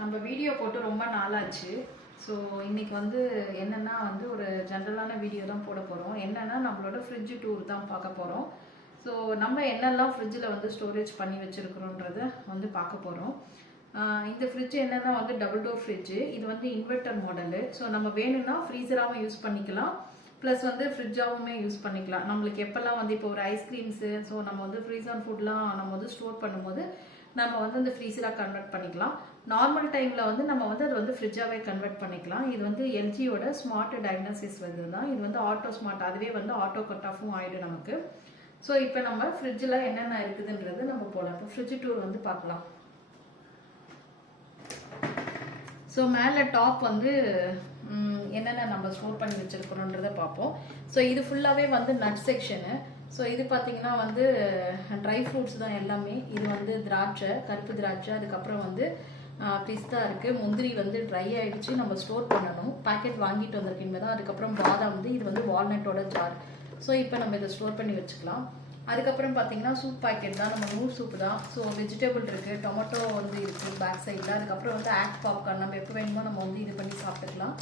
நம்ம வீடியோ போட்டு ரொம்ப நாளாச்சு. ஸோ இன்னைக்கு வந்து என்னன்னா வந்து ஒரு ஜென்ரலான வீடியோ தான் போட போகிறோம். என்னன்னா நம்மளோட ஃப்ரிட்ஜ் டூர் தான் பார்க்க போகிறோம். ஸோ நம்ம என்னெல்லாம் ஃப்ரிட்ஜில் வந்து ஸ்டோரேஜ் பண்ணி வச்சுருக்குறோன்றத வந்து பார்க்க போகிறோம். இந்த ஃப்ரிட்ஜ் என்னென்னா வந்து டபுள் டோர் ஃப்ரிட்ஜு. இது வந்து இன்வெர்டர் மாடலு. ஸோ நம்ம வேணும்னா ஃப்ரீசராகவும் யூஸ் பண்ணிக்கலாம், ப்ளஸ் வந்து ஃப்ரிட்ஜாகவுமே யூஸ் பண்ணிக்கலாம். நம்மளுக்கு எப்போல்லாம் வந்து இப்போ ஒரு ஐஸ்கிரீம்ஸு, ஸோ நம்ம வந்து ஃப்ரீசர் ஃபுட்லாம் நம்ம வந்து ஸ்டோர் பண்ணும்போது நம்ம வந்து இந்த ஃப்ரீசராக கன்வெர்ட் பண்ணிக்கலாம். நார்மல் டைமில் வந்து நம்ம வந்து அது வந்து ஃப்ரிட்ஜாகவே கன்வெர்ட் பண்ணிக்கலாம். இது வந்து எல்ஜியோட ஸ்மார்ட் டயக்னோசிஸ் வந்து தான். இது வந்து ஆட்டோ ஸ்மார்ட், அதுவே வந்து ஆட்டோ கட் ஆஃபும் ஆகிடும் நமக்கு. ஸோ இப்போ நம்ம ஃப்ரிட்ஜில் என்னென்ன இருக்குதுன்றது நம்ம போகலாம். இப்போ ஃப்ரிட்ஜ் டூர் வந்து பார்க்கலாம். ஸோ மேலே டாப் வந்து என்னென்ன நம்ம ஸ்டோர் பண்ணி வச்சுருக்கிறோன்றதை பார்ப்போம். ஸோ இது ஃபுல்லாகவே வந்து நட் செக்ஷனு. ஸோ இது பார்த்தீங்கன்னா வந்து ட்ரை ஃப்ரூட்ஸ் தான் எல்லாமே. இது வந்து திராட்சை, கருப்பு திராட்சை, அதுக்கப்புறம் வந்து பிஸ்தா இருக்குது. முந்திரி வந்து ட்ரை ஆகிடுச்சு, நம்ம ஸ்டோர் பண்ணணும். பேக்கெட் வாங்கிட்டு வந்திருக்கீங்க தான். அதுக்கப்புறம் பாதாம் வந்து இது வந்து வால்நட்டோட ஜார். ஸோ இப்போ நம்ம இதை ஸ்டோர் பண்ணி வச்சுக்கலாம். அதுக்கப்புறம் பார்த்தீங்கன்னா சூப் பேக்கெட் தான், நம்ம நூறு சூப்பு தான். ஸோ வெஜிடபிள் இருக்குது, டொமேட்டோ வந்து இருக்குது பேக் சைடில். அதுக்கப்புறம் வந்து ஆக்ட் பாப்கார்ன், நம்ம எப்போ வேணுமோ நம்ம வந்து இது பண்ணி சாப்பிட்டுக்கலாம்.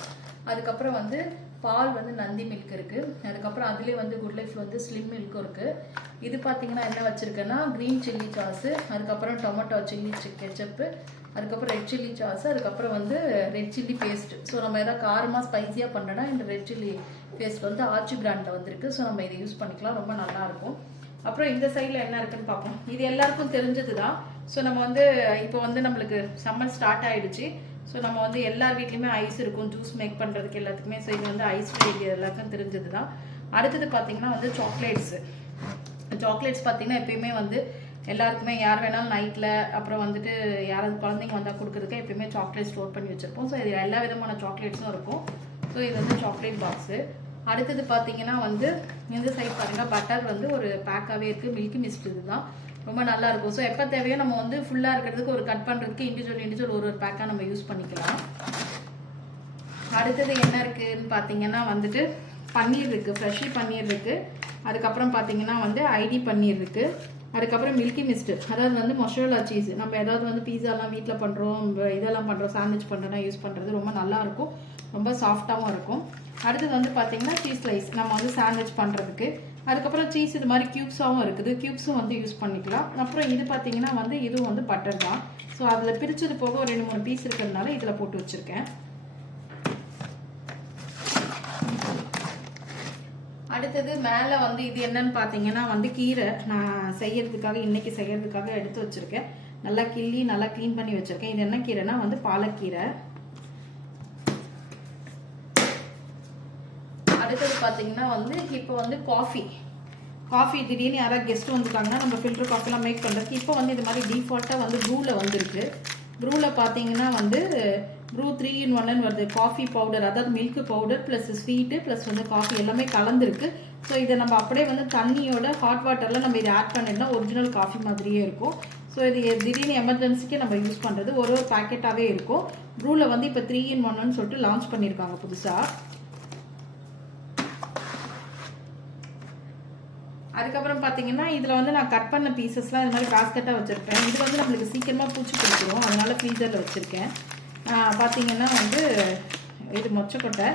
அதுக்கப்புறம் வந்து பால் வந்து நந்தி மில்க் இருக்குது. அதுக்கப்புறம் அதுலேயே வந்து குட் லைஃப் வந்து ஸ்லிம் மில்க்கும் இருக்குது. இது பார்த்தீங்கன்னா என்ன வச்சுருக்கேன்னா க்ரீன் சில்லி சாஸு, அதுக்கப்புறம் டொமேட்டோ சில்லி கெச்சப்பு, அதுக்கப்புறம் ரெட் சில்லி சாஸு, அதுக்கப்புறம் வந்து ரெட் சில்லி பேஸ்ட். ஸோ நம்ம எதாவது காரமாக ஸ்பைஸியாக பண்ணுறோன்னா இந்த ரெட் சில்லி பேஸ்ட் வந்து ஆச்சி பிராண்டில் வந்துருக்கு. ஸோ நம்ம இதை யூஸ் பண்ணிக்கலாம், ரொம்ப நல்லாயிருக்கும். அப்புறம் இந்த சைடில் என்ன இருக்குன்னு பார்ப்போம். இது எல்லாருக்கும் தெரிஞ்சது தான். ஸோ நம்ம வந்து இப்போ வந்து நம்மளுக்கு சம்மர் ஸ்டார்ட் ஆகிடுச்சு. ஸோ நம்ம வந்து எல்லார் வீட்லேயுமே ஐஸ் இருக்கும், ஜூஸ் மேக் பண்ணுறதுக்கு எல்லாத்துக்குமே. ஸோ இது வந்து ஐஸ் ஃப்ரீ, எல்லாருக்கும் தெரிஞ்சது தான். அடுத்தது பார்த்தீங்கன்னா வந்து சாக்லேட்ஸு. சாக்லேட்ஸ் பார்த்தீங்கன்னா எப்பயுமே வந்து எல்லாருக்குமே, யார் வேணாலும் நைட்டில் அப்புறம் வந்துட்டு யாராவது குழந்தைங்க வந்தால் கொடுக்குறதுக்கு எப்பயுமே சாக்லேட் ஸ்டோர் பண்ணி வச்சுருப்போம். ஸோ இது எல்லா விதமான சாக்லேட்ஸும் இருக்கும். ஸோ இது வந்து சாக்லேட் பாக்ஸு. அடுத்தது பார்த்தீங்கன்னா வந்து இந்த சைட் பாருங்கள், பட்டர் வந்து ஒரு பேக்காகவே இருக்குது. மில்கி மிஸ்ட் இது தான், ரொம்ப நல்லா இருக்கும். ஸோ எப்போ தேவையோ நம்ம வந்து ஃபுல்லாக இருக்கிறதுக்கு ஒரு கட் பண்ணுறதுக்கு இண்டிவிஜுவல் ஒரு பேக்காக நம்ம யூஸ் பண்ணிக்கலாம். அடுத்தது என்ன இருக்குதுன்னு பார்த்தீங்கன்னா வந்துட்டு பன்னீர் இருக்குது, ஃப்ரெஷ்ஷி பன்னீர் இருக்குது. அதுக்கப்புறம் பார்த்தீங்கன்னா வந்து ஐடி பன்னீர் இருக்குது. அதுக்கப்புறம் மில்கி மிஸ்ட், அதாவது வந்து மொசரோலா சீஸ். நம்ம ஏதாவது வந்து பீஸாலாம் வீட்டில் பண்ணுறோம், இதெல்லாம் பண்ணுறோம், சாண்ட்விச் பண்ணுறோன்னா யூஸ் பண்ணுறது ரொம்ப நல்லாயிருக்கும், ரொம்ப சாஃப்டாகவும் இருக்கும். அடுத்தது வந்து பார்த்தீங்கன்னா சீஸ் ஸ்லைஸ், நம்ம வந்து சாண்ட்விச் பண்ணுறதுக்கு. அதுக்கப்புறம் சீஸ் இது மாதிரி க்யூப்ஸாகவும் இருக்குது, க்யூப்ஸும் வந்து யூஸ் பண்ணிக்கலாம். அப்புறம் இது பார்த்தீங்கன்னா வந்து இதுவும் வந்து பட்டர் தான். ஸோ அதில் பிரித்தது போக ஒரு 2-3 பீஸ் இருக்கிறதுனால இதில் போட்டு வச்சுருக்கேன். அடுத்தது மேலே வந்து இது என்னன்னு பார்த்தீங்கன்னா வந்து கீரை, நான் செய்யறதுக்காக இன்னைக்கு செய்யறதுக்காக எடுத்து வச்சுருக்கேன். நல்லா கிள்ளி நல்லா க்ளீன் பண்ணி வச்சுருக்கேன். இது என்ன கீரைனா வந்து பாலக்கீரை. அடுத்தது பார்த்தீங்கன்னா வந்து இப்போ வந்து காஃபி திடீர்னு யாராவது கெஸ்ட் வந்துட்டாங்கன்னா நம்ம ஃபில்டர் காஃபிலாம் மேக் பண்ணுறதுக்கு இப்போ வந்து இது மாதிரி டிஃபால்ட்டாக வந்து ப்ரூவில் வந்துருக்கு. ப்ரூவில் பார்த்தீங்கன்னா வந்து ப்ரூ 3-in-1 வருது. காஃபி பவுடர், அதாவது milk powder plus sweet plus வந்து காஃபி எல்லாமே கலந்துருக்கு. ஸோ இதை நம்ம அப்படியே வந்து தண்ணியோட ஹாட் வாட்டரில் நம்ம இதை ஆட் பண்ணிட்டோம்னா ஒரிஜினல் காஃபி மாதிரியே இருக்கும். ஸோ இது திடீர்னு எமர்ஜென்சிக்கு நம்ம யூஸ் பண்ணுறது ஒரு பேக்கெட்டாகவே இருக்கும். ப்ரூவில் வந்து இப்போ 3-in-1 சொல்லிட்டு லான்ச் பண்ணியிருக்காங்க புதுசாக. அதுக்கப்புறம் பார்த்தீங்கன்னா இதில் வந்து நான் கட் பண்ண பீசஸ்லாம் இது மாதிரி பாஸ்கெட்டாக வச்சுருப்பேன். இது வந்து நம்மளுக்கு சீக்கிரமாக பூச்சி பிடிச்சிரும், அதனால் ஃப்ரீசரில் வச்சுருக்கேன். பார்த்தீங்கன்னா வந்து இது மொச்சக்கொட்டை.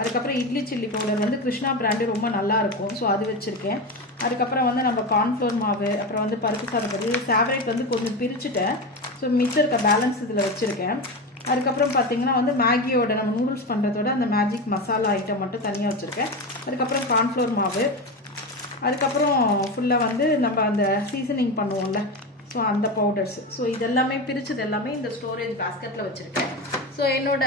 அதுக்கப்புறம் இட்லி சில்லி பவுடர் வந்து கிருஷ்ணா பிராண்டு, ரொம்ப நல்லாயிருக்கும். ஸோ அது வச்சுருக்கேன். அதுக்கப்புறம் வந்து நம்ம கார்ன்ஃப்ளவர் மாவு, அப்புறம் வந்து பருப்பு சாதப்பது, சேவரைட் வந்து கொஞ்சம் பிரிச்சுட்டேன். ஸோ மிச்சம் இருக்க பேலன்ஸ் இதில் வச்சுருக்கேன். அதுக்கப்புறம் பார்த்தீங்கன்னா வந்து மேகியோட நம்ம நூடுல்ஸ் பண்ணுறதோட அந்த மேஜிக் மசாலா ஐட்டம் மட்டும் தனியாக வச்சுருக்கேன். அதுக்கப்புறம் கார்ன்ஃப்ளவர் மாவு, அதுக்கப்புறம் ஃபுல்லாக வந்து நம்ம அந்த சீசனிங் பண்ணுவோம்ல, ஸோ அந்த பவுடர்ஸ். ஸோ இதெல்லாமே பிரித்தது எல்லாமே இந்த ஸ்டோரேஜ் பாஸ்கெட்டில் வச்சுருக்கேன். ஸோ என்னோட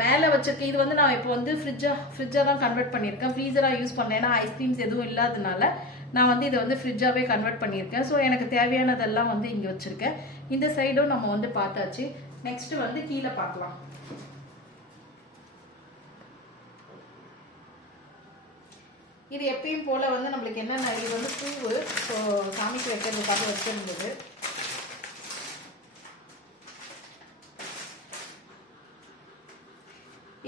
மேலே வச்சுருக்கேன். இது வந்து நான் இப்போ வந்து ஃப்ரிட்ஜாக தான் கன்வெர்ட் பண்ணியிருக்கேன், ஃப்ரீசராக யூஸ் பண்ணேன். ஏன்னா ஐஸ்கிரீம்ஸ் எதுவும் இல்லாததுனால நான் வந்து இதை வந்து ஃப்ரிட்ஜாகவே கன்வெர்ட் பண்ணியிருக்கேன். ஸோ எனக்கு தேவையானதெல்லாம் வந்து இங்கே வச்சுருக்கேன். இந்த சைடும் நம்ம வந்து பார்த்தாச்சு. நெக்ஸ்ட்டு வந்து கீழே பார்க்கலாம். இது எப்பயும் போல் வந்து நம்மளுக்கு என்னென்ன, இது வந்து பூவு, ஸோ சாமிக்கு வைக்கிறதுக்காக வச்சுருந்தது.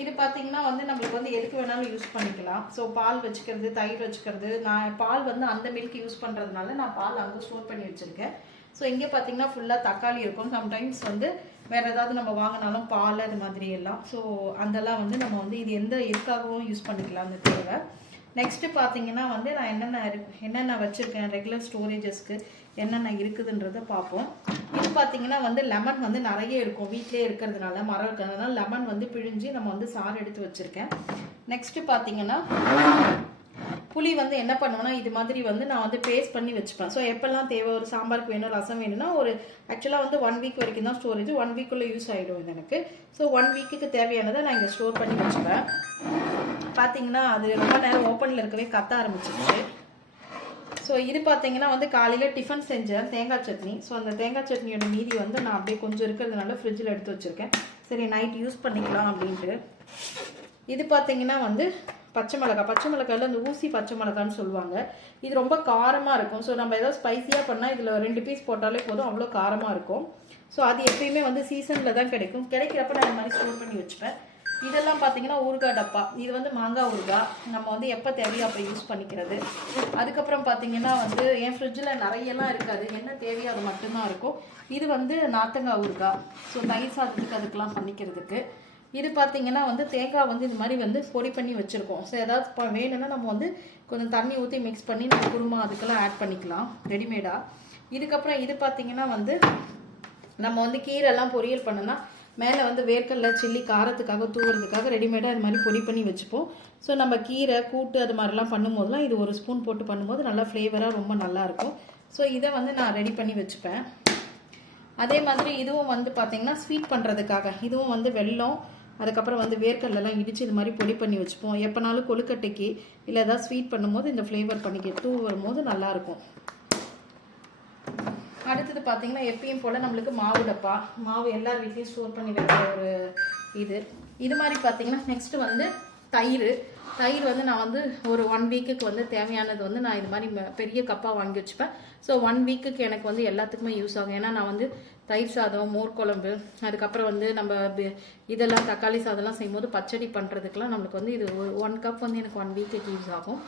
இது பார்த்தீங்கன்னா வந்து நம்மளுக்கு வந்து எதுக்கு வேணாலும் யூஸ் பண்ணிக்கலாம். ஸோ பால் வச்சுக்கிறது, தயிர் வச்சுக்கிறது. நான் பால் வந்து அந்த மில்க் யூஸ் பண்ணுறதுனால நான் பால் அங்கே ஸ்டோர் பண்ணி வச்சுருக்கேன். ஸோ இங்கே பார்த்தீங்கன்னா ஃபுல்லாக தக்காளி இருக்கும். சம்டைம்ஸ் வந்து வேறு ஏதாவது நம்ம வாங்கினாலும் பால் அது மாதிரி எல்லாம். ஸோ அதெல்லாம் வந்து நம்ம வந்து இது எந்த இதுக்காகவும் யூஸ் பண்ணிக்கலாம் அந்த தேவை. நெக்ஸ்ட்டு பார்த்தீங்கன்னா வந்து நான் என்னென்ன வச்சுருக்கேன் ரெகுலர் ஸ்டோரேஜஸ்க்கு என்னென்ன இருக்குதுன்றதை பார்ப்போம். இது பார்த்தீங்கன்னா வந்து லெமன் வந்து நிறைய இருக்கும் வீட்டிலே இருக்கிறதுனால, மரம் இருக்கிறதுனால லெமன் வந்து பிழிஞ்சு நம்ம வந்து சாறு எடுத்து வச்சுருக்கேன். நெக்ஸ்ட்டு பார்த்தீங்கன்னா புளி வந்து என்ன பண்ணுவேன்னா இது மாதிரி வந்து நான் வந்து பேஸ்ட் பண்ணி வச்சுப்பேன். ஸோ எப்போல்லாம் தேவை, ஒரு சாம்பாருக்கு வேணும், ரசம் வேணும்னா ஒரு ஆக்சுவலாக வந்து 1 வீக் வரைக்கும் தான் ஸ்டோரேஜ், 1 வீக்குள்ளே யூஸ் ஆகிடும் இது எனக்கு. ஸோ 1 வீக்குக்கு தேவையானதை நான் இங்கே ஸ்டோர் பண்ணி வச்சுப்பேன். பார்த்தீங்கன்னா அது ரொம்ப நேரம் ஓப்பனில் இருக்கவே கத்த ஆரம்பிச்சிருச்சு. ஸோ இது பார்த்தீங்கன்னா வந்து காலையில் டிஃபன் செஞ்சேன் தேங்காய் சட்னி. ஸோ அந்த தேங்காய் சட்னியோட மீதி வந்து நான் அப்படியே கொஞ்சம் இருக்கிறதுனால ஃப்ரிட்ஜில் எடுத்து வச்சுருக்கேன். சரி நைட் யூஸ் பண்ணிக்கலாம் அப்படின்ட்டு. இது பார்த்தீங்கன்னா வந்து பச்சை மிளகாயில் அந்த ஊசி பச்சை மிளகான்னு சொல்லுவாங்க. இது ரொம்ப காரமாக இருக்கும். ஸோ நம்ம ஏதாவது ஸ்பைஸியாக பண்ணால் இதில் 2 பீஸ் போட்டாலே போதும், அவ்வளோ காரமாக இருக்கும். ஸோ அது எப்பயுமே வந்து சீசனில் தான் கிடைக்கும். கிடைக்கிறப்ப நான் இந்த மாதிரி ஸ்டோர் பண்ணி வச்சுப்பேன். இதெல்லாம் பார்த்தீங்கன்னா ஊறுகாய் டப்பா. இது வந்து மாங்காய் ஊறுகாய் நம்ம வந்து எப்போ தேவையோ அப்போ யூஸ் பண்ணிக்கிறது. அதுக்கப்புறம் பார்த்தீங்கன்னா வந்து என் ஃப்ரிட்ஜில் நிறையெல்லாம் இருக்காது, என்ன தேவையோ அது மட்டும்தான் இருக்கும். இது வந்து நார்த்தங்காய் ஊறுகாய். ஸோ தயிர் சாதத்துக்கு அதுக்கெல்லாம் பண்ணிக்கிறதுக்கு. இது பார்த்தீங்கன்னா வந்து தேங்காய் வந்து இது மாதிரி வந்து பொடி பண்ணி வச்சுருக்கோம். ஸோ ஏதாவது வேணும்னா நம்ம வந்து கொஞ்சம் தண்ணி ஊற்றி மிக்ஸ் பண்ணி நம்ம குருமா அதுக்கெல்லாம் ஆட் பண்ணிக்கலாம் ரெடிமேடாக. இதுக்கப்புறம் இது பார்த்தீங்கன்னா வந்து நம்ம வந்து கீரைலாம் பொரியல் பண்ணோன்னா மேலே வந்து வேர்க்கடலை சில்லி காரத்துக்காக தூவுறதுக்காக ரெடிமேடாக இது மாதிரி பொடி பண்ணி வச்சுப்போம். ஸோ நம்ம கீரை கூட்டு அது மாதிரிலாம் பண்ணும்போதுலாம் இது 1 ஸ்பூன் போட்டு பண்ணும்போது நல்லா ஃப்ளேவராக ரொம்ப நல்லாயிருக்கும். ஸோ இதை வந்து நான் ரெடி பண்ணி வச்சுப்பேன். அதே மாதிரி இதுவும் வந்து பார்த்திங்கன்னா ஸ்வீட் பண்ணுறதுக்காக இதுவும் வந்து வெல்லம் அதுக்கப்புறம் வந்து வேர்க்கடலாம் இடித்து இது மாதிரி பொடி பண்ணி வச்சுப்போம். எப்போனாலும் கொழுக்கட்டைக்கு இல்லை ஏதாவது ஸ்வீட் பண்ணும்போது இந்த ஃப்ளேவர் பண்ணிக்க தூவும் போது நல்லாயிருக்கும். அடுத்தது பார்த்தீங்கன்னா எப்பயும் போல் நம்மளுக்கு மாவு டப்பா, மாவு எல்லார் வீட்லேயும் ஸ்டோர் பண்ணி வைக்கிற ஒரு இது மாதிரி பார்த்தீங்கன்னா நெக்ஸ்ட்டு வந்து தயிர் வந்து நான் வந்து ஒரு 1 வீக்குக்கு வந்து தேவையானது வந்து நான் இது மாதிரி பெரிய கப்பாக வாங்கி வச்சுப்பேன். ஸோ 1 வீக்குக்கு எனக்கு வந்து எல்லாத்துக்குமே யூஸ் ஆகும். ஏன்னா நான் வந்து தயிர் சாதம், மோர் குழம்பு, அதுக்கப்புறம் வந்து நம்ம இதெல்லாம் தக்காளி சாதம்லாம் செய்யும்போது பச்சடி பண்ணுறதுக்கெலாம் நம்மளுக்கு வந்து இது 1 கப் வந்து எனக்கு 1 வீக்குக்கு யூஸ் ஆகும்.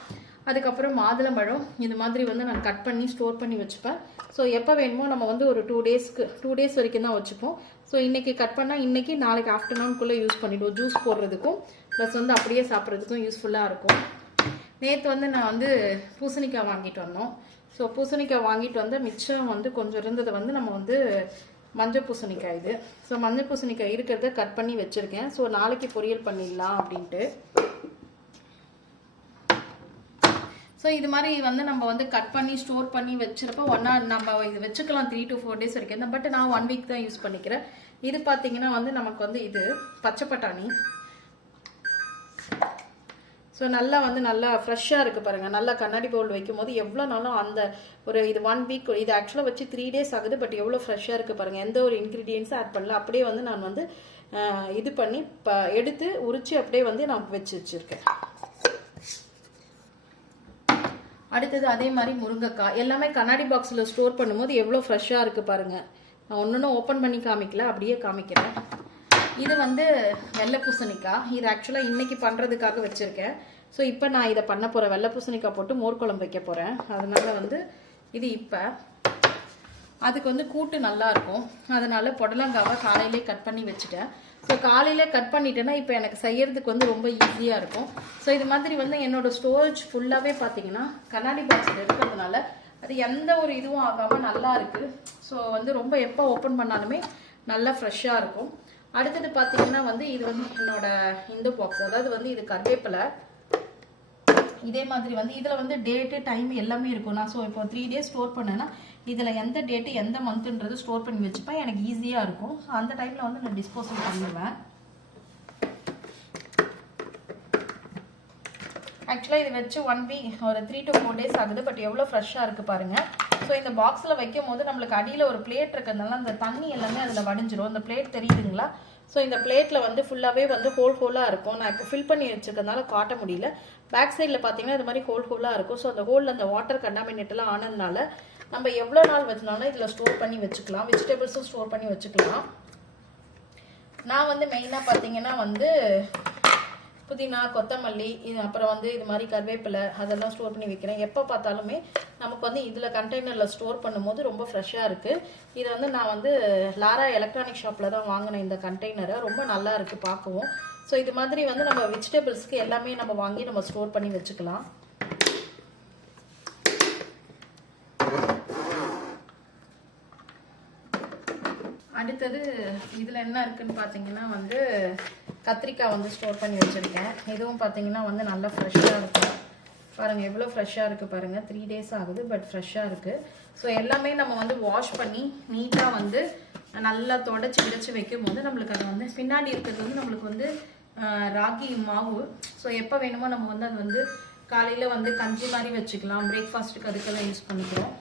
அதுக்கப்புறம் மாதுளம்பழம் இது மாதிரி வந்து நான் கட் பண்ணி ஸ்டோர் பண்ணி வச்சுப்பேன். ஸோ எப்போ வேணுமோ நம்ம வந்து ஒரு 2 டேஸ் வரைக்கும் தான் வச்சுப்போம். ஸோ இன்றைக்கி கட் பண்ணால் இன்றைக்கி நாளைக்கு ஆஃப்டர்நூனுக்குள்ளே யூஸ் பண்ணிவிடுவோம். ஜூஸ் போடுறதுக்கும் ப்ளஸ் வந்து அப்படியே சாப்பிட்றதுக்கும் யூஸ்ஃபுல்லாக இருக்கும். நேற்று வந்து நான் வந்து பூசணிக்காய் வாங்கிட்டு வந்தோம். ஸோ பூசணிக்காய் வாங்கிட்டு வந்து மிச்சம் வந்து கொஞ்சம் இருந்ததை வந்து நம்ம வந்து மஞ்சள் பூசணிக்காய் இது. ஸோ மஞ்சள் பூசணிக்காய் இருக்கிறத கட் பண்ணி வச்சுருக்கேன். ஸோ நாளைக்கு பொரியல் பண்ணிடலாம் அப்படின்ட்டு. ஸோ இது மாதிரி வந்து நம்ம வந்து கட் பண்ணி ஸ்டோர் பண்ணி வச்சுருப்போ நம்ம இது வச்சுக்கலாம் 3 to 4 டேஸ் வரைக்கும். பட் நான் 1 வீக் தான் யூஸ் பண்ணிக்கிறேன். இது பார்த்தீங்கன்னா வந்து நமக்கு வந்து இது பச்சை பட்டாணி. ஸோ நல்லா ஃப்ரெஷ்ஷாக இருக்குது பாருங்கள். நல்லா கண்ணாடி பவுல் வைக்கும் போது எவ்வளோ நாளும் அந்த ஒரு இது 1 வீக் இது ஆக்சுவலாக வச்சு 3 டேஸ் ஆகுது. பட் எவ்வளோ ஃப்ரெஷ்ஷாக இருக்குது பாருங்கள். எந்த ஒரு இன்க்ரீடியன்ஸும் ஆட் பண்ணல. அப்படியே வந்து நான் வந்து இது பண்ணி எடுத்து உரித்து அப்படியே வந்து நான் வச்சுருக்கேன். அடுத்தது அதே மாதிரி முருங்கைக்காய் எல்லாமே கண்ணாடி பாக்ஸில் ஸ்டோர் பண்ணும்போது எவ்வளோ ஃப்ரெஷ்ஷாக இருக்குது பாருங்கள். நான் ஒன்று ஓப்பன் பண்ணி காமிக்கல, அப்படியே காமிக்கிறேன். இது வந்து வெள்ளை பூசணிக்காய். இது ஆக்சுவலாக இன்றைக்கி பண்ணுறதுக்காக வச்சுருக்கேன். ஸோ இப்போ நான் இதை பண்ண போகிறேன். வெள்ளை பூசணிக்காய் போட்டு மோர் குழம்பு வைக்க போகிறேன். அதனால் வந்து இது இப்போ அதுக்கு வந்து கூட்டு நல்லாயிருக்கும். அதனால் புடலங்காவை காலையிலே கட் பண்ணி வச்சுட்டேன். ஸோ காலையில் கட் பண்ணிட்டேன்னா இப்போ எனக்கு செய்யறதுக்கு வந்து ரொம்ப ஈஸியாக இருக்கும். ஸோ இது மாதிரி வந்து என்னோடய ஸ்டோரேஜ் ஃபுல்லாகவே பார்த்தீங்கன்னா கண்ணாடி பாக்ஸில் இருக்கிறதுனால அது எந்த ஒரு இதுவும் ஆகாமல் நல்லா இருக்குது. ஸோ வந்து ரொம்ப எப்போ ஓப்பன் பண்ணாலுமே நல்லா ஃப்ரெஷ்ஷாக இருக்கும். அடுத்தது பார்த்தீங்கன்னா வந்து இது வந்து என்னோட இந்த பாக்ஸ், அதாவது வந்து இது கருவேப்பிலை. இதே மாதிரி வந்து இதில் வந்து டேட்டு டைம் எல்லாமே இருக்கும். நான் ஸோ இப்போ 3 டேஸ் ஸ்டோர் பண்ணேன்னா இதில் எந்த டேட்டு எந்த மந்த்துன்றது ஸ்டோர் பண்ணி வச்சுப்பேன். எனக்கு ஈஸியாக இருக்கும். ஸோ அந்த டைமில் வந்து நான் டிஸ்போசல் பண்ணிடுவேன். ஆக்சுவலாக இது வச்சு 1 வீக் ஒரு 3 to 4 டேஸ் ஆகுது. பட் எவ்வளோ ஃப்ரெஷ்ஷாக இருக்குது பாருங்கள். ஸோ இந்த பாக்ஸில் வைக்கும் போது நம்மளுக்கு அடியில் ஒரு பிளேட் இருக்கிறதுனால அந்த தண்ணி எல்லாமே அதில் வடிஞ்சிரும். அந்த பிளேட் தெரியுதுங்களா? ஸோ இந்த பிளேட்டில் வந்து ஃபுல்லாகவே வந்து ஹோலாக இருக்கும். நான் இப்போ ஃபில் பண்ணி வச்சுருக்கனால காட்ட முடியல. பேக் சைடில் பார்த்தீங்கன்னா இது மாதிரி ஹோலாக இருக்கும். ஸோ அந்த ஹோலில் அந்த வாட்டர் கண்டாமினேட்டெல்லாம் ஆனதுனால நம்ம எவ்வளோ நாள் வச்சுனாலும் இதில் ஸ்டோர் பண்ணி வச்சுக்கலாம். வெஜிடபிள்ஸும் ஸ்டோர் பண்ணி வச்சுக்கலாம். நான் வந்து மெயினாக பார்த்தீங்கன்னா வந்து புதினா, கொத்தமல்லி, இது அப்புறம் வந்து இது மாதிரி கருவேப்பிலை அதெல்லாம் ஸ்டோர் பண்ணி வைக்கிறேன். எப்போ பார்த்தாலுமே நமக்கு வந்து இதில் கண்டெய்னரில் ஸ்டோர் பண்ணும்போது ரொம்ப ஃப்ரெஷ்ஷாக இருக்குது. இதை வந்து நான் வந்து லாரா எலக்ட்ரானிக் ஷாப்பில் தான் வாங்கினேன் இந்த கண்டெய்னரை. ரொம்ப நல்லா இருக்குது பார்க்கவும். ஸோ இது மாதிரி வந்து நம்ம வெஜிடபிள்ஸ்க்கு எல்லாமே நம்ம வாங்கி நம்ம ஸ்டோர் பண்ணி வச்சுக்கலாம். அடுத்தது இதில் என்ன இருக்குன்னு பார்த்தீங்கன்னா வந்து கத்திரிக்காய் வந்து ஸ்டோர் பண்ணி வச்சுருக்கேன். இதுவும் பார்த்தீங்கன்னா வந்து நல்லா ஃப்ரெஷ்ஷாக இருக்கும். பாருங்கள் எவ்வளோ ஃப்ரெஷ்ஷாக இருக்குது பாருங்கள். 3 days ஆகுது, பட் ஃப்ரெஷ்ஷாக இருக்குது. ஸோ எல்லாமே நம்ம வந்து வாஷ் பண்ணி நீட்டாக வந்து நல்லா தொடச்சி விடச்சி வைக்கும் போது நம்மளுக்கு அது வந்து பின்னாடி இருக்கிறது வந்து நம்மளுக்கு வந்து ராகி மாவு. ஸோ எப்போ வேணுமோ நம்ம வந்து அது வந்து காலையில் வந்து கஞ்சி மாதிரி வச்சுக்கலாம். பிரேக்ஃபாஸ்ட்டுக்கு அதுக்கெல்லாம் யூஸ் பண்ணிக்கிறோம்.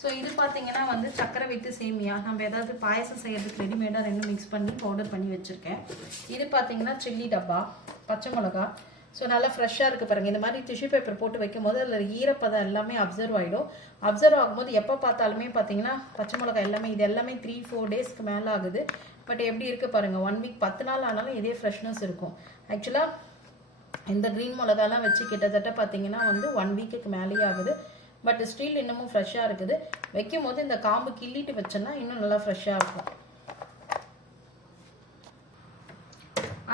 ஸோ இது பார்த்தீங்கன்னா வந்து சக்கரை வித்து சேமியா, நம்ம ஏதாவது பாயசம் செய்யறதுக்கு ரெடிமேடாக ரெண்டும் மிக்ஸ் பண்ணி பவுடர் பண்ணி வச்சுருக்கேன். இது பார்த்தீங்கன்னா சில்லி டப்பா, பச்சை மிளகா. ஸோ நல்லா ஃப்ரெஷ்ஷாக இருக்குது பாருங்கள். இந்த மாதிரி டிஷ்யூ பேப்பர் போட்டு வைக்கும் போது அதில் ஈரப்பதம் எல்லாமே அப்சர்வ் ஆகிடும். அப்சர்வ் ஆகும்போது எப்போ பார்த்தாலுமே பார்த்தீங்கன்னா பச்சை மிளகா எல்லாமே இது எல்லாமே 3-4 daysக்கு மேலே ஆகுது. பட் எப்படி இருக்குது பாருங்கள், 1 week 10 நாள் ஆனாலும் இதே ஃப்ரெஷ்னஸ் இருக்கும். ஆக்சுவலாக இந்த க்ரீன் மிளகாலாம் வச்சு கிட்டத்தட்ட பார்த்தீங்கன்னா வந்து 1 weekக்கு மேலேயே ஆகுது. பட் ஸ்டில் இன்னமும் ஃப்ரெஷ்ஷாக இருக்குது. வைக்கும் போது இந்த காம்பு கிள்ளிட்டு வச்சோன்னா இன்னும் நல்லா ஃப்ரெஷ்ஷாக இருக்கும்.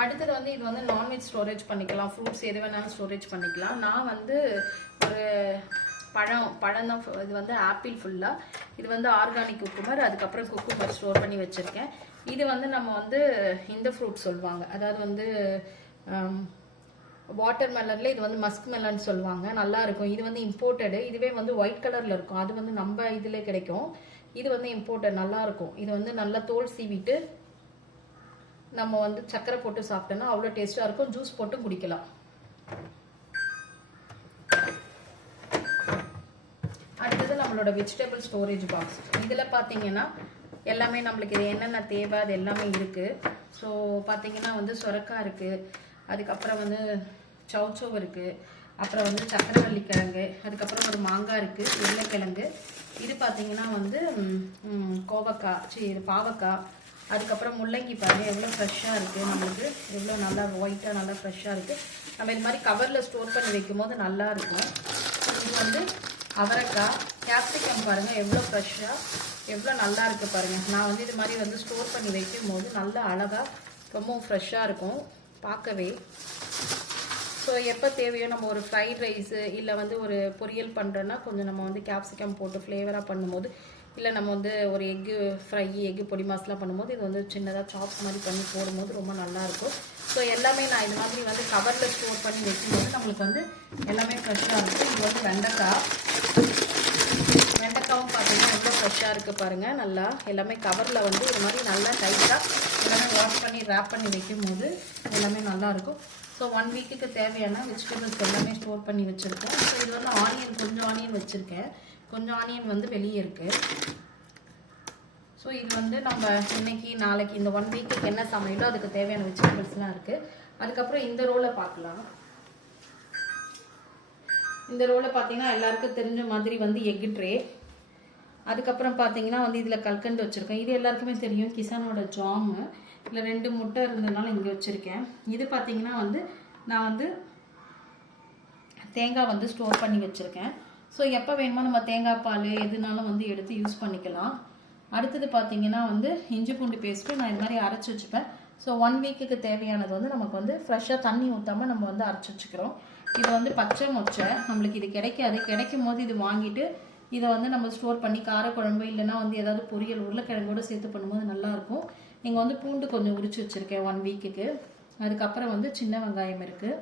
அடுத்தது வந்து இது வந்து நான்வெஜ் ஸ்டோரேஜ் பண்ணிக்கலாம். ஃப்ரூட்ஸ் எது வேணாலும் ஸ்டோரேஜ் பண்ணிக்கலாம். நான் வந்து ஒரு பழம் தான், இது வந்து ஆப்பிள் ஃபுல்லாக. இது வந்து ஆர்கானிக் குக்கும்பர், அதுக்கப்புறம் குக்கும்பர் ஸ்டோர் பண்ணி வச்சுருக்கேன். இது வந்து நம்ம வந்து இந்த ஃப்ரூட் சொல்லுவாங்க, அதாவது வந்து வாட்டர் மெலன்ல இது வந்து மஸ்க் மெலன் சொல்லுவாங்க. நல்லா இருக்கும். இது வந்து இம்போர்ட்டடு. இதுவே வந்து ஒயிட் கலர்ல இருக்கும். அது வந்து நம்ம இதுல கிடைக்கும். இது வந்து இம்போர்ட்டட். நல்லா இருக்கும். இது வந்து நல்லா தோல் சீவிட்டு நம்ம வந்து சக்கரை போட்டு சாப்பிட்டோம்னா அவ்வளோ டேஸ்டா இருக்கும். ஜூஸ் போட்டு குடிக்கலாம். அடுத்தது நம்மளோட வெஜிடபிள் ஸ்டோரேஜ் பாக்ஸ். இதில் பார்த்தீங்கன்னா எல்லாமே நம்மளுக்கு இது என்னென்ன தேவை அது எல்லாமே இருக்குது. ஸோ பார்த்தீங்கன்னா வந்து சொரக்காய் இருக்குது, அதுக்கப்புறம் வந்து சௌச்சவ் இருக்குது, அப்புறம் வந்து சக்கரவள்ளி கிழங்கு, அதுக்கப்புறம் ஒரு மாங்காய் இருக்குது, உருளைக்கிழங்கு. இது பார்த்தீங்கன்னா வந்து கோவக்காய், இது பாவக்காய், அதுக்கப்புறம் முள்ளங்கி பாருங்கள் எவ்வளோ ஃப்ரெஷ்ஷாக இருக்குது. நம்மளுக்கு எவ்வளோ நல்லா ஒயிட்டாக நல்லா ஃப்ரெஷ்ஷாக இருக்குது. நம்ம இது மாதிரி கவரில் ஸ்டோர் பண்ணி வைக்கும் போது நல்லா இருக்கும். இது வந்து அவரைக்காய், கேப்சிகம் பாருங்கள் எவ்வளோ ஃப்ரெஷ்ஷாக எவ்வளோ நல்லா இருக்குது பாருங்கள். நான் வந்து இது மாதிரி வந்து ஸ்டோர் பண்ணி வைக்கும் போது நல்லா அழகாக ரொம்பவும் ஃப்ரெஷ்ஷாக இருக்கும் பார்க்கவே. ஸோ எப்போ தேவையோ நம்ம ஒரு ஃப்ரைட் ரைஸு இல்லை வந்து ஒரு பொரியல் பண்ணுறோன்னா கொஞ்சம் நம்ம வந்து கேப்சிகம் போட்டு ஃப்ளேவராக பண்ணும்போது, இல்லை நம்ம வந்து ஒரு எக்கு ஃப்ரை, எக்கு பொடி மாஸ்லாம் பண்ணும்போது இது வந்து சின்னதாக சாப்ஸ் மாதிரி பண்ணி போடும்போது ரொம்ப நல்லாயிருக்கும். ஸோ எல்லாமே நான் இது மாதிரி வந்து கவரில் ஸ்டோர் பண்ணி வைக்கும்போது நம்மளுக்கு வந்து எல்லாமே ஃப்ரெஷ்ஷாக இருக்கும். இது வந்து வெண்டைக்காவும் பார்த்தீங்கன்னா எவ்வளோ ஃப்ரெஷ்ஷாக இருக்குது பாருங்கள். நல்லா எல்லாமே கவரில் வந்து இது மாதிரி நல்லா டைட்டாக எல்லாமே வாஷ் பண்ணி ரேப் பண்ணி வைக்கும்போது எல்லாமே நல்லாயிருக்கும். ஸோ 1 வீக்குக்கு தேவையான வெஜிடபிள்ஸ் எல்லாமே ஸ்டோர் பண்ணி வச்சுருக்கோம். ஸோ இது வந்து ஆனியன், கொஞ்சம் ஆனியன் வச்சுருக்கேன், கொஞ்சம் ஆனியன் வந்து வெளியே இருக்குது. ஸோ இது வந்து நம்ம இன்னைக்கு நாளைக்கு இந்த 1 வீக்குக்கு என்ன சமையலோ அதுக்கு தேவையான வெஜிடபிள்ஸ்லாம் இருக்குது. அதுக்கப்புறம் இந்த ரோலை பார்க்கலாம். இந்த ரோலை பார்த்தீங்கன்னா எல்லாருக்கும் தெரிஞ்ச மாதிரி வந்து எக் ட்ரே. அதுக்கப்புறம் பார்த்தீங்கன்னா வந்து இதில் கல்கண்டு வச்சுருக்கேன். இது எல்லாருக்குமே தெரியும், கிசானோட ஜாமு. இல்லை 2 முட்டை இருந்ததுனால இங்கே வச்சுருக்கேன். இது பார்த்தீங்கன்னா வந்து நான் வந்து தேங்காய் வந்து ஸ்டோர் பண்ணி வச்சுருக்கேன். ஸோ எப்போ வேணுமோ நம்ம தேங்காய் பால் எதுனாலும் வந்து எடுத்து யூஸ் பண்ணிக்கலாம். அடுத்தது பார்த்தீங்கன்னா வந்து இஞ்சி பூண்டு பேஸ்ட்டு நான் இது மாதிரி அரைச்சி வச்சுப்பேன். ஸோ 1 வீக்குக்கு தேவையானது வந்து நமக்கு வந்து ஃப்ரெஷ்ஷாக தண்ணி ஊற்றாமல் நம்ம வந்து அரைச்சி வச்சுக்கிறோம். இது வந்து பச்சை மொச்சை, நம்மளுக்கு இது கிடைக்காது. கிடைக்கும் போது இது வாங்கிட்டு இதை வந்து நம்ம ஸ்டோர் பண்ணி காரக்குழம்பு இல்லைனா வந்து ஏதாவது பொரியல் உருளைக்கிழங்கோடு சேர்த்து பண்ணும்போது நல்லாயிருக்கும். நீங்கள் வந்து பூண்டு கொஞ்சம் உரிச்சு வச்சுருக்கேன் 1 வீக்குக்கு. அதுக்கப்புறம் வந்து சின்ன வெங்காயம் இருக்குது.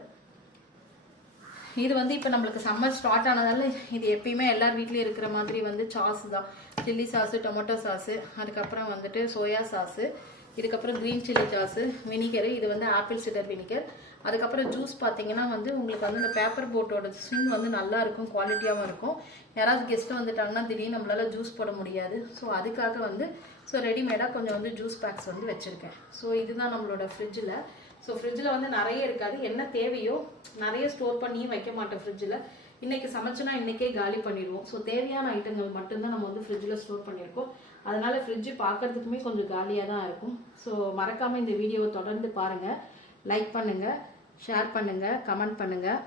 இது வந்து இப்போ நம்மளுக்கு சம்மர் ஸ்டார்ட் ஆனதால இது எப்பயுமே எல்லார் வீட்லேயும் இருக்கிற மாதிரி வந்து சாஸ் தான். சில்லி சாஸு, டொமேட்டோ சாஸு, அதுக்கப்புறம் வந்துட்டு சோயா சாஸு, இதுக்கப்புறம் க்ரீன் சில்லி சாஸு, வினிகரு, இது வந்து ஆப்பிள் சிடர் வினிகர். அதுக்கப்புறம் ஜூஸ் பார்த்தீங்கன்னா வந்து உங்களுக்கு வந்து இந்த பேப்பர் போட்டோட ஸ்விங் வந்து நல்லா இருக்கும், குவாலிட்டியாகவும் இருக்கும். யாராவது கெஸ்ட்டு வந்துட்டாங்கன்னா திடீர்னு நம்மளால ஜூஸ் போட முடியாது. ஸோ அதுக்காக வந்து ரெடிமேடாக கொஞ்சம் வந்து ஜூஸ் பேக்ஸ் வந்து வச்சுருக்கேன். ஸோ இதுதான் நம்மளோட ஃப்ரிட்ஜில். ஸோ ஃப்ரிட்ஜில் வந்து நிறைய இருக்காது, என்ன தேவையோ நிறைய ஸ்டோர் பண்ணியும் வைக்க மாட்டேன் ஃப்ரிட்ஜில். இன்றைக்கி சமைச்சோன்னா இன்றைக்கே காலி பண்ணிடுவோம். ஸோ தேவையான ஐட்டங்கள் மட்டும்தான் நம்ம வந்து ஃப்ரிட்ஜில் ஸ்டோர் பண்ணியிருக்கோம். அதனால் ஃப்ரிட்ஜு பார்க்குறதுக்குமே கொஞ்சம் காலியாக தான் இருக்கும். ஸோ மறக்காமல் இந்த வீடியோவை தொடர்ந்து பாருங்கள், லைக் பண்ணுங்கள், ஷேர் பண்ணுங்கள், கமெண்ட் பண்ணுங்கள்.